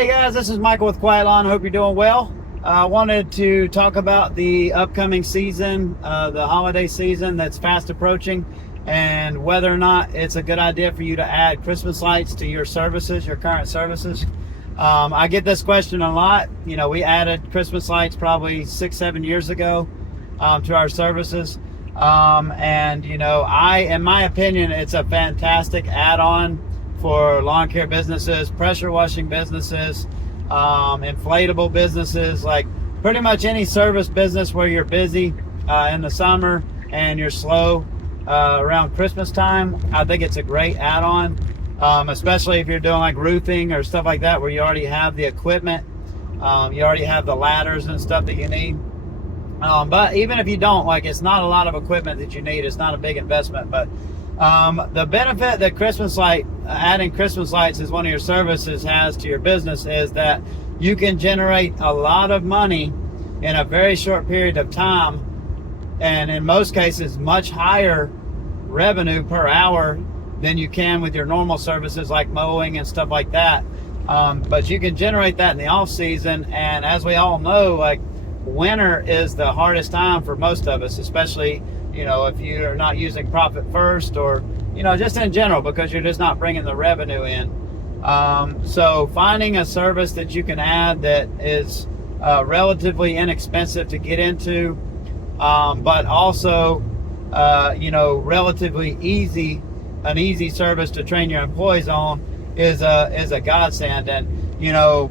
Hey guys, this is Michael with Quiet Lawn. Hope you're doing well. I wanted to talk about the upcoming season, the holiday season that's fast approaching, and whether or not it's a good idea for you to add Christmas lights to your services, your current services. I get this question a lot. You know, we added Christmas lights probably 6-7 years ago to our services. And you know, in my opinion, it's a fantastic add-on for lawn care businesses, pressure washing businesses, inflatable businesses, like pretty much any service business where you're busy in the summer and you're slow around Christmas time. I think it's a great add-on, especially if you're doing like roofing or stuff like that, where you already have the equipment, you already have the ladders and stuff that you need. But even if you don't, like, it's not a lot of equipment that you need. It's not a big investment, but the benefit that adding Christmas lights as one of your services has to your business is that you can generate a lot of money in a very short period of time, and in most cases much higher revenue per hour than you can with your normal services like mowing and stuff like that. But you can generate that in the off season, and as we all know, like, winter is the hardest time for most of us, especially, you know, if you're not using Profit First, or, you know, just in general, because you're just not bringing the revenue in. So finding a service that you can add that is relatively inexpensive to get into, but also, you know, relatively an easy service to train your employees on is a godsend. And, you know,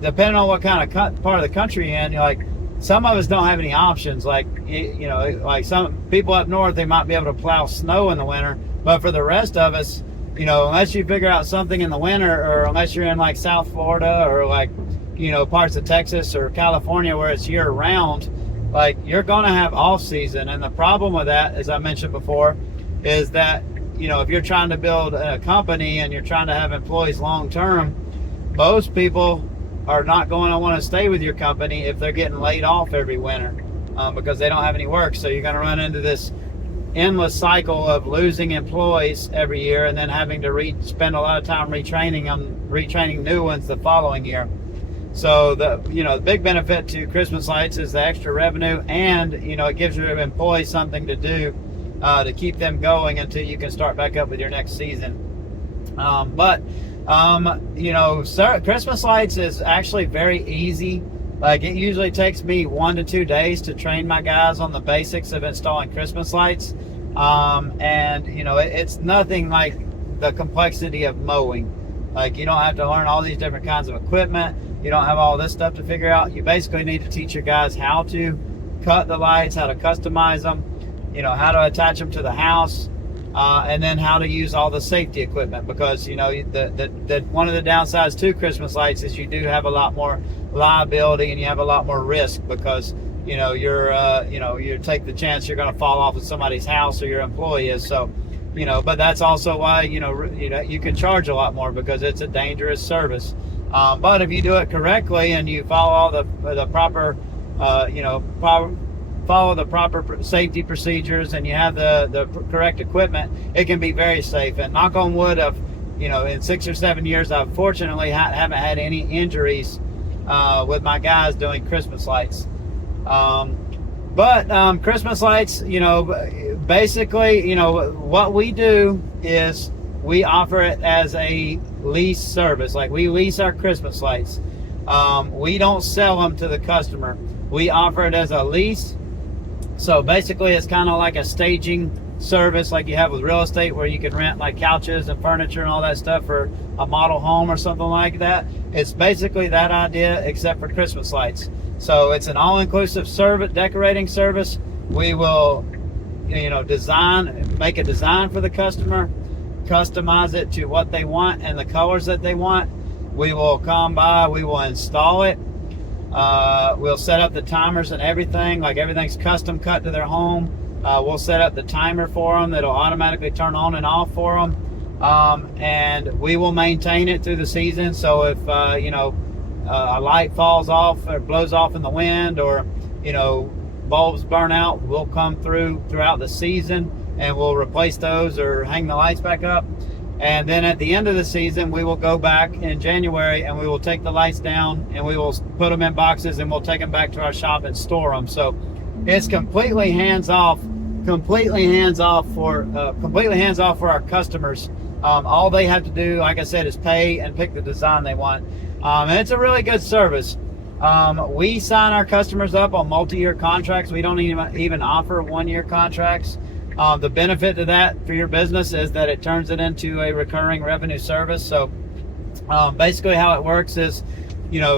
depending on what kind of part of the country you're in, you're like, some of us don't have any options. Like, you know, like some people up north, they might be able to plow snow in the winter, but for the rest of us, you know, unless you figure out something in the winter, or unless you're in like South Florida or like, you know, parts of Texas or California where it's year round, like, you're going to have off season. And the problem with that, as I mentioned before, is that, you know, if you're trying to build a company and you're trying to have employees long term, most people are not going to want to stay with your company if they're getting laid off every winter, because they don't have any work. So you're going to run into this endless cycle of losing employees every year, and then having to spend a lot of time retraining new ones the following year. So the big benefit to Christmas lights is the extra revenue, and, you know, it gives your employees something to do to keep them going until you can start back up with your next season. You know, Christmas lights is actually very easy. Like, it usually takes me 1 to 2 days to train my guys on the basics of installing Christmas lights. And, you know, it's nothing like the complexity of mowing. Like, you don't have to learn all these different kinds of equipment. You don't have all this stuff to figure out. You basically need to teach your guys how to cut the lights, how to customize them, you know, how to attach them to the house. And then how to use all the safety equipment, because, you know, the one of the downsides to Christmas lights is you do have a lot more liability and you have a lot more risk, because, you know, you take the chance you're going to fall off of somebody's house, or your employee is. So, you know, but that's also why, you know, you can charge a lot more, because it's a dangerous service. But if you do it correctly and you follow all the proper, follow the proper safety procedures, and you have the correct equipment, it can be very safe. And knock on wood, in 6 or 7 years, I've fortunately haven't had any injuries with my guys doing Christmas lights. But Christmas lights, you know, basically, you know, what we do is we offer it as a lease service. Like, we lease our Christmas lights. We don't sell them to the customer. We offer it as a lease. So basically, it's kind of like a staging service like you have with real estate, where you can rent like couches and furniture and all that stuff for a model home or something like that. It's basically that idea, except for Christmas lights. So it's an all-inclusive service, decorating service. We will, you know, make a design for the customer, customize it to what they want and the colors that they want. We will come by, we will install it. We'll set up the timers and everything. Like, everything's custom cut to their home. We'll set up the timer for them that'll automatically turn on and off for them. And we will maintain it through the season. So if, a light falls off or blows off in the wind, or, you know, bulbs burn out, we'll come throughout the season, and we'll replace those or hang the lights back up. And then at the end of the season, we will go back in January and we will take the lights down and we will put them in boxes and we'll take them back to our shop and store them. So it's completely hands off for our customers. All they have to do, like I said, is pay and pick the design they want. And it's a really good service. We sign our customers up on multi-year contracts. We don't even offer one-year contracts. The benefit to that for your business is that it turns it into a recurring revenue service. So basically how it works is,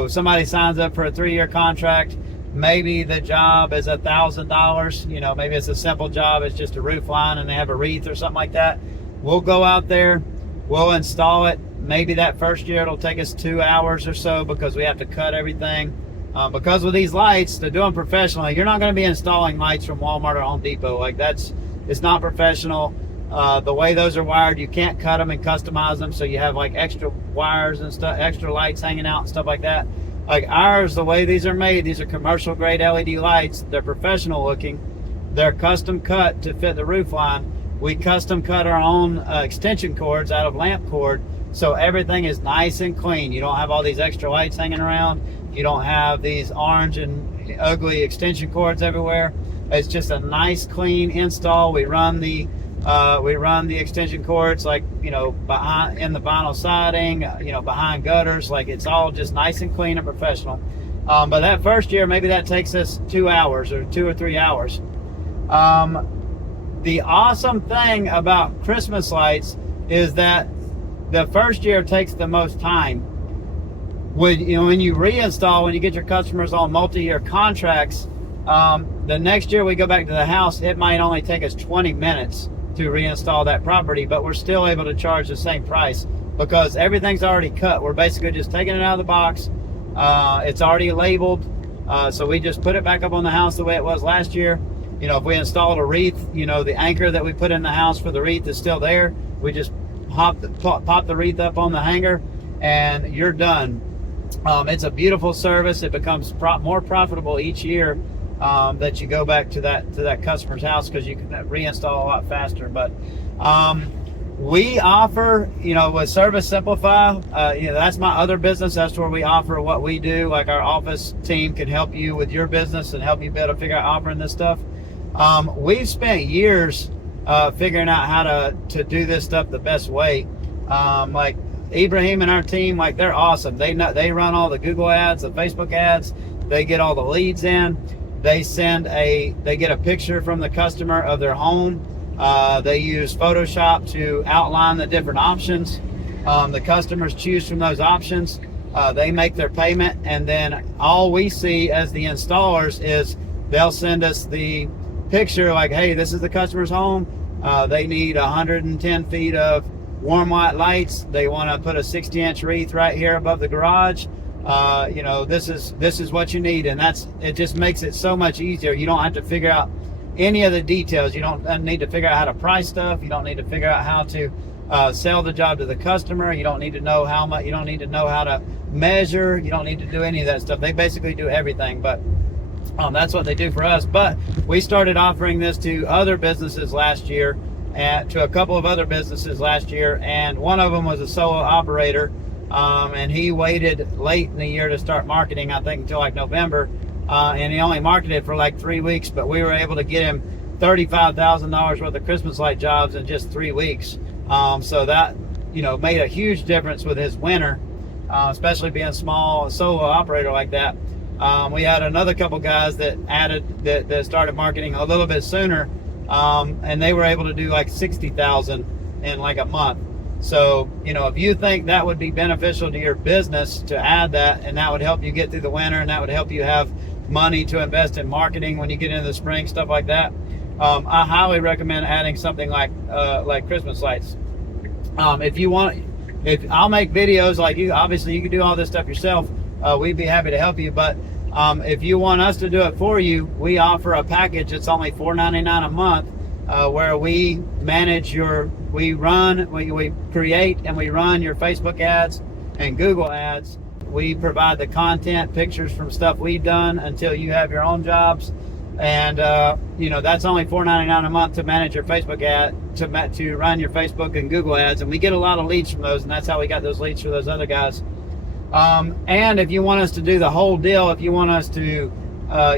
somebody signs up for a 3-year contract. Maybe the job is $1,000. Maybe it's a simple job. It's just a roof line and they have a wreath or something like that. We'll go out there, we'll install it. Maybe that first year it'll take us 2 hours or so because we have to cut everything. Because with these lights, to do them professionally, you're not going to be installing lights from Walmart or Home Depot. It's not professional. The way those are wired, you can't cut them and customize them. So you have like extra wires and stuff, extra lights hanging out and stuff like that. Like ours, the way these are made, these are commercial grade LED lights. They're professional looking. They're custom cut to fit the roof line. We custom cut our own extension cords out of lamp cord. So everything is nice and clean. You don't have all these extra lights hanging around. You don't have these orange and ugly extension cords everywhere. It's just a nice, clean install. We run the extension cords behind in the vinyl siding, behind gutters. Like it's all just nice and clean and professional. But that first year, maybe that takes us 2 hours or 2 or 3 hours. The awesome thing about Christmas lights is that the first year takes the most time. When you reinstall, when you get your customers on multi-year contracts, the next year we go back to the house, it might only take us 20 minutes to reinstall that property, but we're still able to charge the same price because everything's already cut. We're basically just taking it out of the box. It's already labeled, so we just put it back up on the house the way it was last year. If we installed a wreath, the anchor that we put in the house for the wreath is still there. We just pop the wreath up on the hanger and you're done. It's a beautiful service. It becomes more profitable each year that you go back to that customer's house because you can reinstall a lot faster. But we offer, with Service Simplify, that's my other business. That's where we offer what we do. Like our office team can help you with your business and help you be able to figure out offering this stuff. We've spent years figuring out how to do this stuff the best way. Like Ibrahim and our team, they're awesome. They run all the Google ads, the Facebook ads. They get all the leads in. They get a picture from the customer of their home. They use Photoshop to outline the different options. The customers choose from those options. They make their payment, and then all we see as the installers is they'll send us the picture like, hey, this is the customer's home. They need 110 feet of warm white lights. They want to put a 60-inch wreath right here above the garage. This is what you need, and it just makes it so much easier. You don't have to figure out any of the details. You don't need to figure out how to price stuff. You don't need to figure out how to sell the job to the customer. You don't need to know how much. You don't need to know how to measure. You don't need to do any of that stuff. They basically do everything, but that's what they do for us. But we started offering this to other businesses last year, and to a couple of other businesses last year, and one of them was a solo operator, and he waited late in the year to start marketing, I think until like November, and he only marketed for like 3 weeks, but we were able to get him $35,000 worth of Christmas light jobs in just 3 weeks. So that made a huge difference with his winter, especially being a small solo operator like that. We had another couple guys that started marketing a little bit sooner, and they were able to do like 60,000 in like a month. So, if you think that would be beneficial to your business to add that, and that would help you get through the winter, and that would help you have money to invest in marketing when you get into the spring, stuff like that, I highly recommend adding something like Christmas lights. I'll make videos like you, obviously you can do all this stuff yourself. We'd be happy to help you, but if you want us to do it for you, we offer a package that's only $4.99 a month, where we manage we create and we run your Facebook ads and Google ads. We provide the content, pictures from stuff we've done until you have your own jobs. And you know, that's only $4.99 a month to manage your Facebook ad, to run your Facebook and Google ads. And we get a lot of leads from those, and that's how we got those leads for those other guys. And if you want us to do the whole deal, if you want us to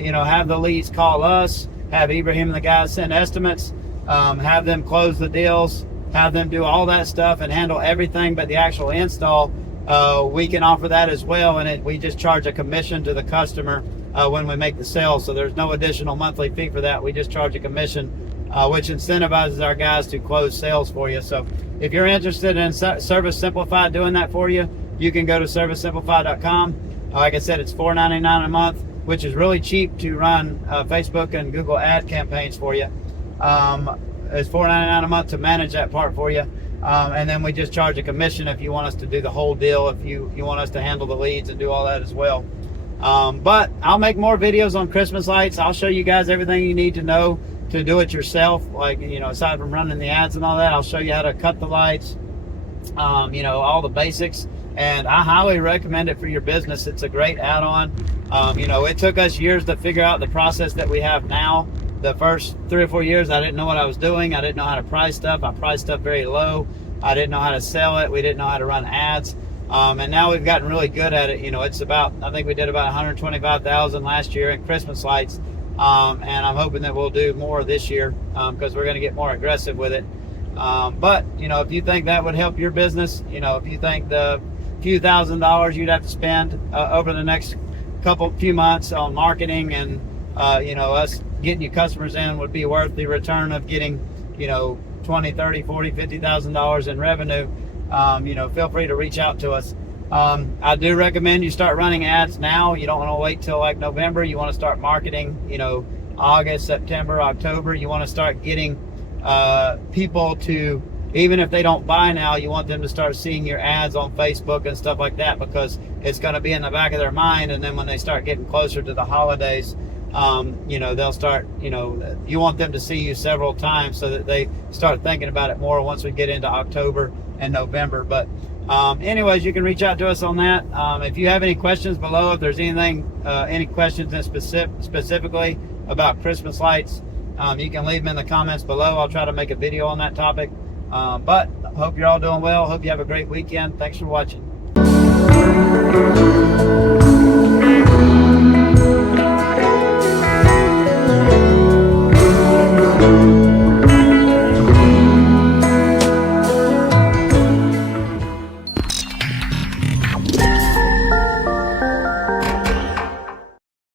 you know, have the leads call us, have Ibrahim and the guys send estimates, have them close the deals, have them do all that stuff and handle everything but the actual install, we can offer that as well. And we just charge a commission to the customer when we make the sale. So there's no additional monthly fee for that. We just charge a commission, which incentivizes our guys to close sales for you. So if you're interested in Service Simplified doing that for you, you can go to servicesimplified.com. Like I said, it's $4.99 a month, which is really cheap to run Facebook and Google ad campaigns for you. It's $4.99 a month to manage that part for you. And then we just charge a commission if you want us to do the whole deal, if you want us to handle the leads and do all that as well. But I'll make more videos on Christmas lights. I'll show you guys everything you need to know to do it yourself. Like, you know, aside from running the ads and all that, I'll show you how to cut the lights, you know, all the basics. And I highly recommend it for your business. It's a great add-on. You know, it took us years to figure out the process that we have now. The first 3 or 4 years, I didn't know what I was doing. I didn't know how to price stuff. I priced stuff very low. I didn't know how to sell it. We didn't know how to run ads. And now we've gotten really good at it. You know, it's about, I think we did about 125,000 last year in Christmas lights. And I'm hoping that we'll do more this year because we're going to get more aggressive with it. But, you know, if you think that would help your business, you know, if you think the few $1,000s you'd have to spend over the next few months on marketing and, you know, us getting you customers in would be worth the return of getting, you know, $20, $30, $40, $50,000 in revenue, you know, feel free to reach out to us. I do recommend you start running ads now. You don't want to wait till like November. You want to start marketing, you know, August, September, October. You want to start getting people to, even if they don't buy now, you want them to start seeing your ads on Facebook and stuff like that, because it's going to be in the back of their mind. And then when they start getting closer to the holidays, you know, they'll start, you know, you want them to see you several times so that they start thinking about it more once we get into October and November. But anyways, you can reach out to us on that. If you have any questions below, if there's anything, any questions in specifically about Christmas lights, you can leave them in the comments below. I'll try to make a video on that topic. But I hope you're all doing well. Hope you have a great weekend. Thanks for watching.